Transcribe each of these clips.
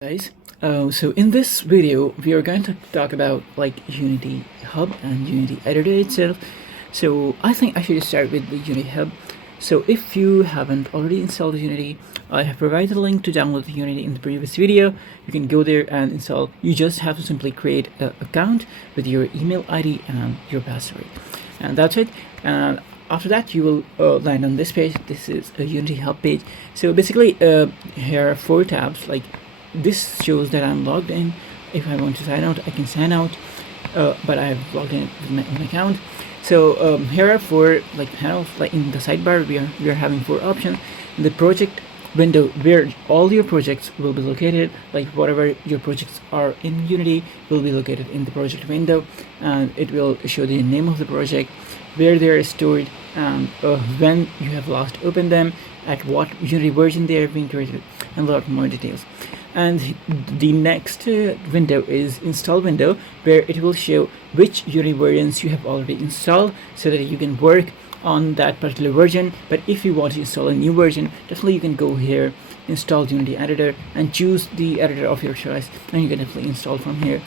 Guys, so in this video we are going to talk about like Unity Hub and Unity Editor itself. So I think I should start with the Unity Hub. So if you haven't already installed Unity, I have provided a link to download the Unity in the previous video. You can go there and install. You just have to simply create an account with your email ID and your password, and that's it. And after that you will land on this page. This is a Unity Hub page. So basically here are 4 tabs. Like, this shows that I'm logged in. If I want to sign out, I can sign out, but I have logged in with my own account. So here are 4 like panels. Like in the sidebar, we are having 4 options. In the project window, where all your projects will be located, like whatever your projects are in Unity will be located in the project window, and it will show the name of the project, where they are stored, and when you have last opened them, at what Unity version they are being created, and a lot more details. And the next window is install window, where it will show which Unity versions you have already installed so that you can work on that particular version. But if you want to install a new version, definitely you can go here, install Unity Editor, and choose the editor of your choice, and you can definitely install from here.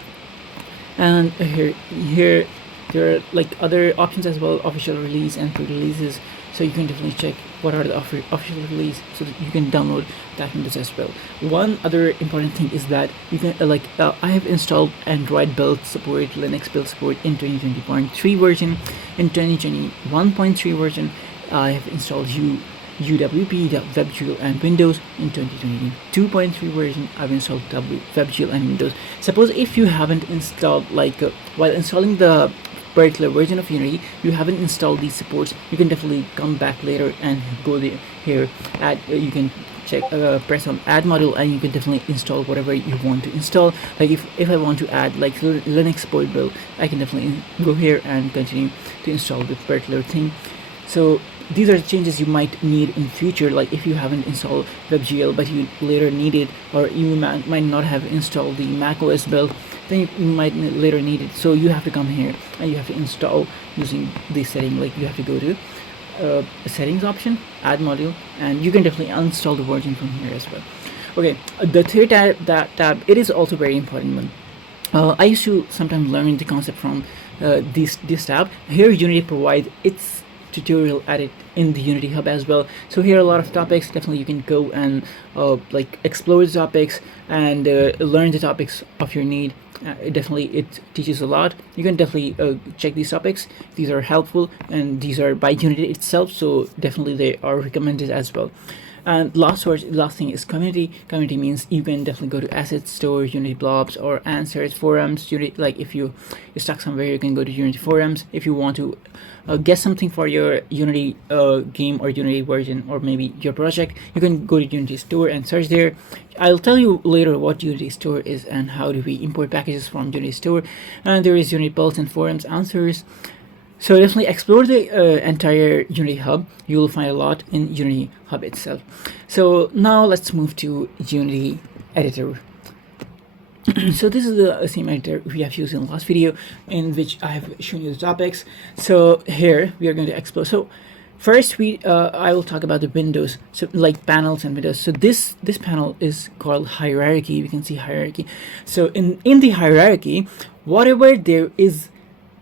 And here there are like other options as well, official release and pre-releases, so you can definitely check what are the official release so that you can download that windows as well. One other important thing is that you can I have installed Android build support, Linux build support in 2020.3 version. In 2021.3 version, I have installed UWP, WebGL, and Windows. In 2022.3 version, I've installed WebGL and Windows. Suppose if you haven't installed, while installing the particular version of Unity, you haven't installed these supports, you can definitely come back later and go there. Here, you can check, press on add module, and you can definitely install whatever you want to install. Like if I want to add like Linux support build, I can definitely go here and continue to install the particular thing. So these are the changes you might need in future, like if you haven't installed WebGL but you later need it, or you might not have installed the macOS build, then you might later need it. So you have to come here and you have to install using the setting. Like you have to go to settings option, add module, and you can definitely uninstall the version from here as well. Okay, the third tab, it is also very important one. I used to sometimes learn the concept from this tab. Here Unity provides its tutorial at it in the Unity Hub as well. So here are a lot of topics. Definitely you can go and explore the topics and learn the topics of your need. Definitely it teaches a lot. You can definitely check these topics. These are helpful, and these are by Unity itself, so definitely they are recommended as well. And last thing is community. Community means you can definitely go to assets store, Unity blobs, or answers, forums. Unity, like if you're stuck somewhere, you can go to Unity forums. If you want to get something for your Unity game or Unity version, or maybe your project, you can go to Unity store and search there. I'll tell you later what Unity store is and how do we import packages from Unity store. And there is Unity Pulse and forums answers. So definitely explore the entire Unity Hub. You will find a lot in Unity Hub itself. So now let's move to Unity Editor. So this is the same editor we have used in the last video, in which I have shown you the topics. So here we are going to explore. So first I will talk about the windows, so like panels and windows. So this panel is called hierarchy. We can see hierarchy. So in the hierarchy, whatever there is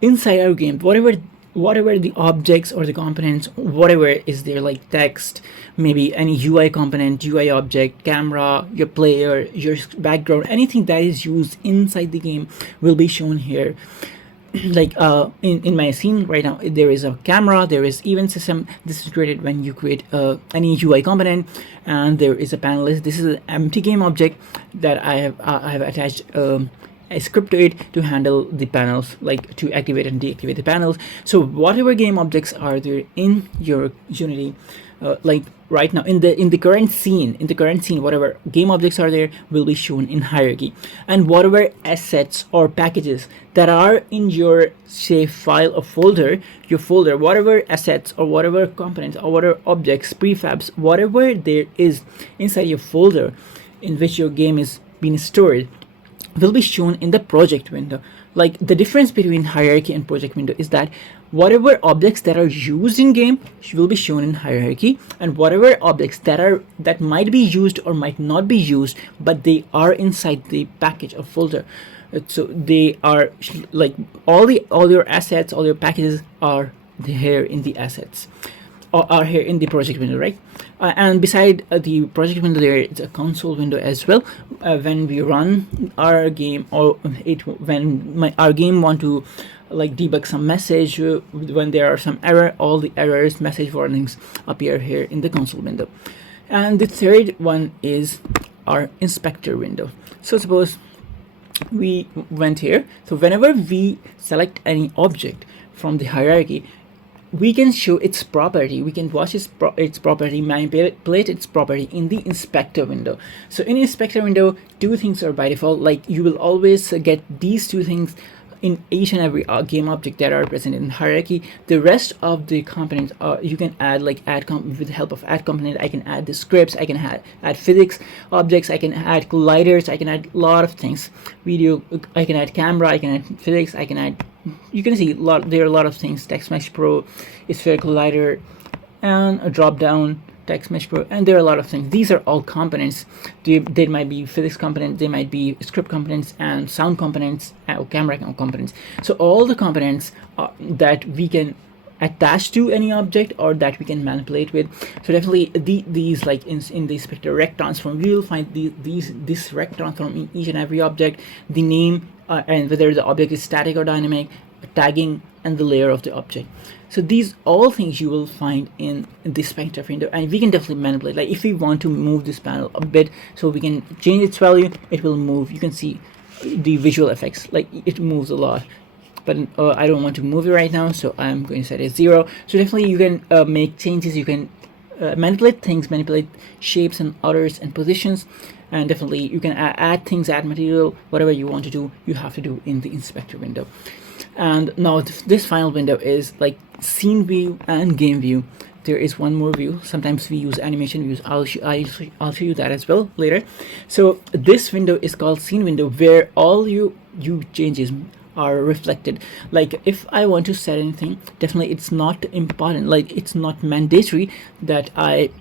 inside our game, whatever the objects or the components, whatever is there, like text, maybe any UI component, UI object, camera, your player, your background, anything that is used inside the game will be shown here. Like in my scene right now, there is a camera, there is event system. This is created when you create any UI component, and there is a panel list. This is an empty game object that I have attached a script to it to handle the panels, like to activate and deactivate the panels. So whatever game objects are there in your Unity, like right now in the current scene, whatever game objects are there will be shown in hierarchy, and whatever assets or packages that are in your save file or folder, whatever assets or whatever components or whatever objects, prefabs, whatever there is inside your folder in which your game is being stored, will be shown in the project window. like the difference between hierarchy and project window is that whatever objects that are used in game will be shown in hierarchy, and whatever objects that might be used or might not be used but they are inside the package or folder, so they are like all your assets, all your packages are here in the assets, or are here in the project window, right? And beside the project window, there is a console window as well. When we run our game, or when our game want to like debug some message, when there are some error, all the errors, message warnings appear here in the console window. And the third one is our inspector window. So suppose we went here, so whenever we select any object from the hierarchy, we can show its property, we can watch its property, manipulate its property in the inspector window. So in inspector window, two things are by default, like you will always get these two things in each and every game object that are present in hierarchy. The rest of the components you can add, like with the help of add component. I can add the scripts, I can add physics objects, I can add colliders, I can add a lot of things. Video, I can add camera, I can add physics, I can add, you can see there are a lot of things. Text Mesh Pro, Sphere Collider, and a drop down Text Mesh Pro, and there are a lot of things. These are all components. They might be physics components, they might be script components, and sound components, or camera components. So all the components that we can attach to any object or that we can manipulate with. So definitely these, like in the inspector rect transform, we will find this rect transform in each and every object, the name, and whether the object is static or dynamic, tagging, and the layer of the object. So these all things you will find in the inspector window, and we can definitely manipulate. Like if we want to move this panel a bit, so we can change its value, it will move. You can see the visual effects, like it moves a lot, but I don't want to move it right now, so I'm going to set it 0. So definitely you can make changes, you can manipulate things, manipulate shapes and orders and positions, and definitely you can add things, add material, whatever you want to do, you have to do in the inspector window. And now this final window is like scene view and game view. There is one more view. Sometimes we use animation views. I'll show you that as well later. So this window is called scene window, where all you changes are reflected. Like if I want to set anything, definitely it's not important, like it's not mandatory that I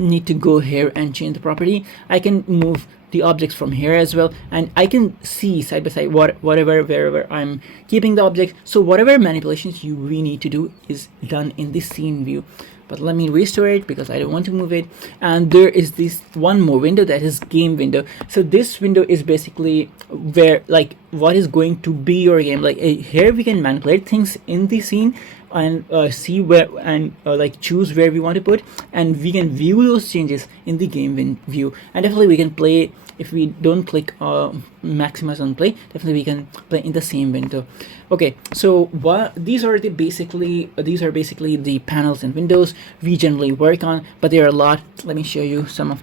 need to go here and change the property. I can move the objects from here as well, and I can see side by side wherever I'm keeping the object. So whatever manipulations we need to do is done in the scene view. But let me restore it because I don't want to move it. And there is this one more window, that is game window. So this window is basically where, like, what is going to be your game. Like here we can manipulate things in the scene and see where, and like choose where we want to put, and we can view those changes in the game view. And definitely we can play, if we don't click maximize on play, definitely we can play in the same window. Okay, so these are basically the panels and windows we generally work on, but there are a lot. Let me show you some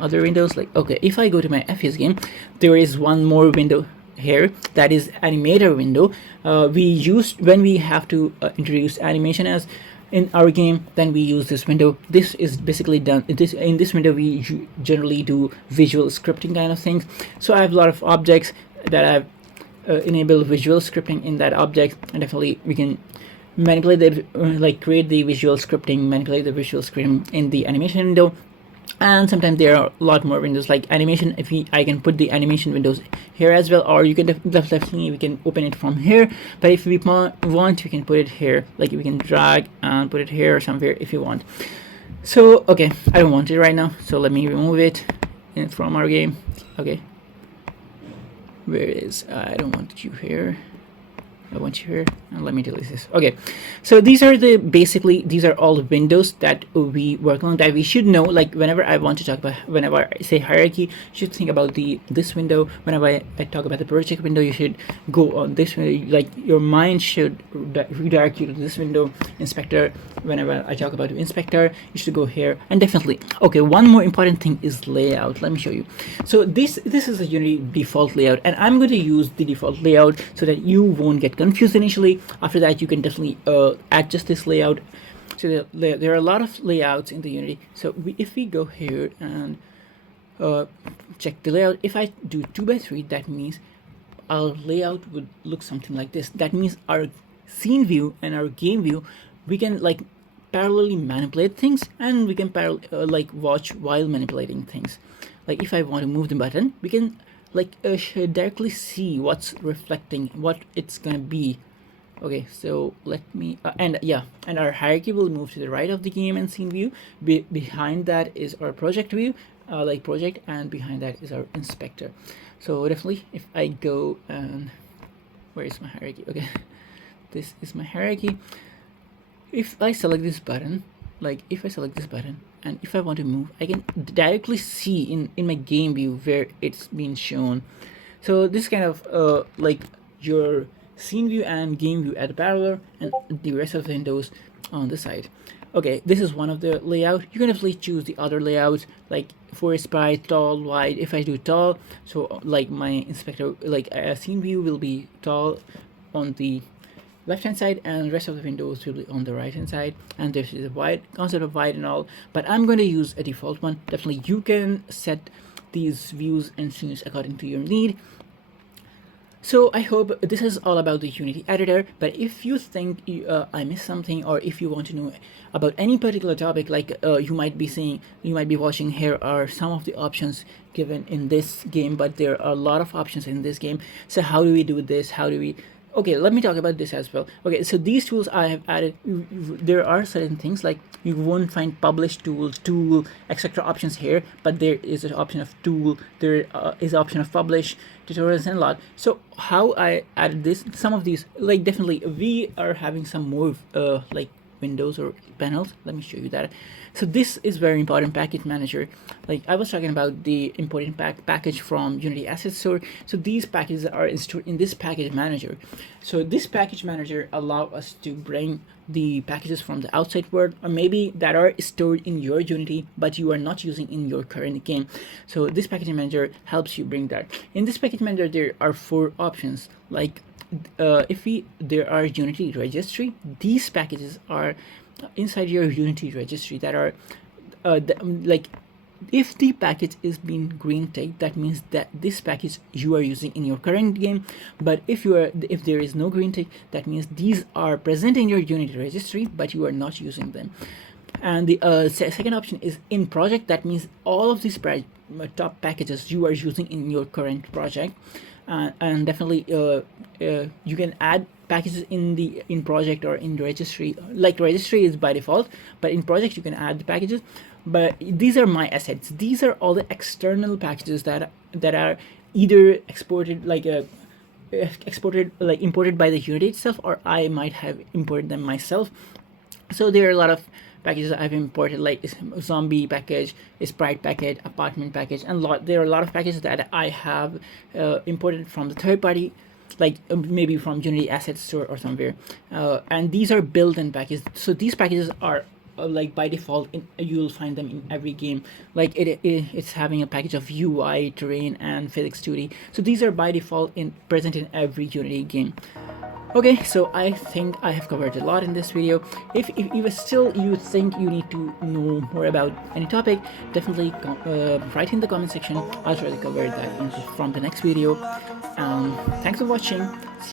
other windows. Like, okay, if I go to my FPS game, there is one more window here, that is animator window. We use when we have to introduce animation as in our game, then we use this window. This is basically done in this window. We generally do visual scripting kind of things. So I have a lot of objects that I've enabled visual scripting in that object, and definitely we can manipulate the create the visual scripting, manipulate the visual scripting in the animation window. And sometimes there are a lot more windows, like animation. I can put the animation windows here as well, or you can definitely we can open it from here. But if we want, we can put it here. Like we can drag and put it here or somewhere if you want. So okay, I don't want it right now, so let me remove it from our game. Okay, where is I don't want you here. I want you here, and let me delete this. Okay, so these are all the windows that we work on, that we should know. Like whenever I want to talk about, whenever I say hierarchy, you should think about this window. Whenever I talk about the project window, you should go on this window. Like your mind should redirect you to this window. Inspector, whenever I talk about the inspector, you should go here. And definitely, okay, one more important thing is layout. Let me show you. So this is a Unity default layout, and I'm going to use the default layout so that you won't get confused initially. After that, you can definitely adjust this layout. So there are a lot of layouts in the Unity. So if we go here and check the layout, if I do 2 by 3, that means our layout would look something like this. That means our scene view and our game view, we can like parallelly manipulate things, and we can like watch while manipulating things. Like if I want to move the button, we can like directly see what's reflecting, what it's gonna be. Okay, so let me and yeah, and our hierarchy will move to the right of the game and scene view. Behind that is our project view, like project, and behind that is our inspector. So definitely, if I go and where is my hierarchy? Okay, this is my hierarchy. If I select this button, like if I select this button, and if I want to move, I can directly see in my game view where it's being shown. So this kind of like your scene view and game view at parallel, and the rest of the windows on the side. Okay, this is one of the layout. You can definitely choose the other layout, like for sprite, tall, wide. If I do tall, so like my inspector, like scene view will be tall on the left hand side, and the rest of the windows will be on the right hand side. And this is a wide concept of wide and all, but I'm going to use a default one. Definitely you can set these views and scenes according to your need. So I hope this is all about the Unity editor, but if you think I missed something, or if you want to know about any particular topic, like you might be watching, here are some of the options given in this game, but there are a lot of options in this game. So how do we do this? How do we... Okay, let me talk about this as well. Okay, so these tools I have added, there are certain things like you won't find publish tools, tool, etc. options here, but there is an option of tool, there is an option of publish, tutorials, and a lot. So how I added this, some of these, like definitely we are having some more like windows or panels. Let me show you that. So this is very important, package manager. Like I was talking about the important package from Unity Asset Store. So these packages are installed in this package manager. So this package manager allow us to bring the packages from the outside world, or maybe that are stored in your Unity but you are not using in your current game. So this package manager helps you bring that. In this package manager there are 4 options. Like there are Unity registry, these packages are inside your Unity registry that are like if the package is being green tick, that means that this package you are using in your current game. But if there is no green tick, that means these are present in your Unity registry but you are not using them. And the second option is in project. That means all of these top packages you are using in your current project. And definitely you can add packages in project or in registry. Like registry is by default, but in project you can add the packages. But these are my assets. These are all the external packages that are either exported like imported by the Unity itself, or I might have imported them myself. So there are a lot of packages I've imported, like zombie package, sprite package, apartment package, and there are a lot of packages that I have imported from the third party, like maybe from Unity Asset Store or somewhere. And these are built-in packages. So these packages are like by default you'll find them in every game. Like it's having a package of UI, terrain, and physics 2D. So these are by default present in every Unity game. Okay, so I think I have covered a lot in this video. If still you think you need to know more about any topic, definitely write in the comment section. I'll try to cover that from the next video. Thanks for watching.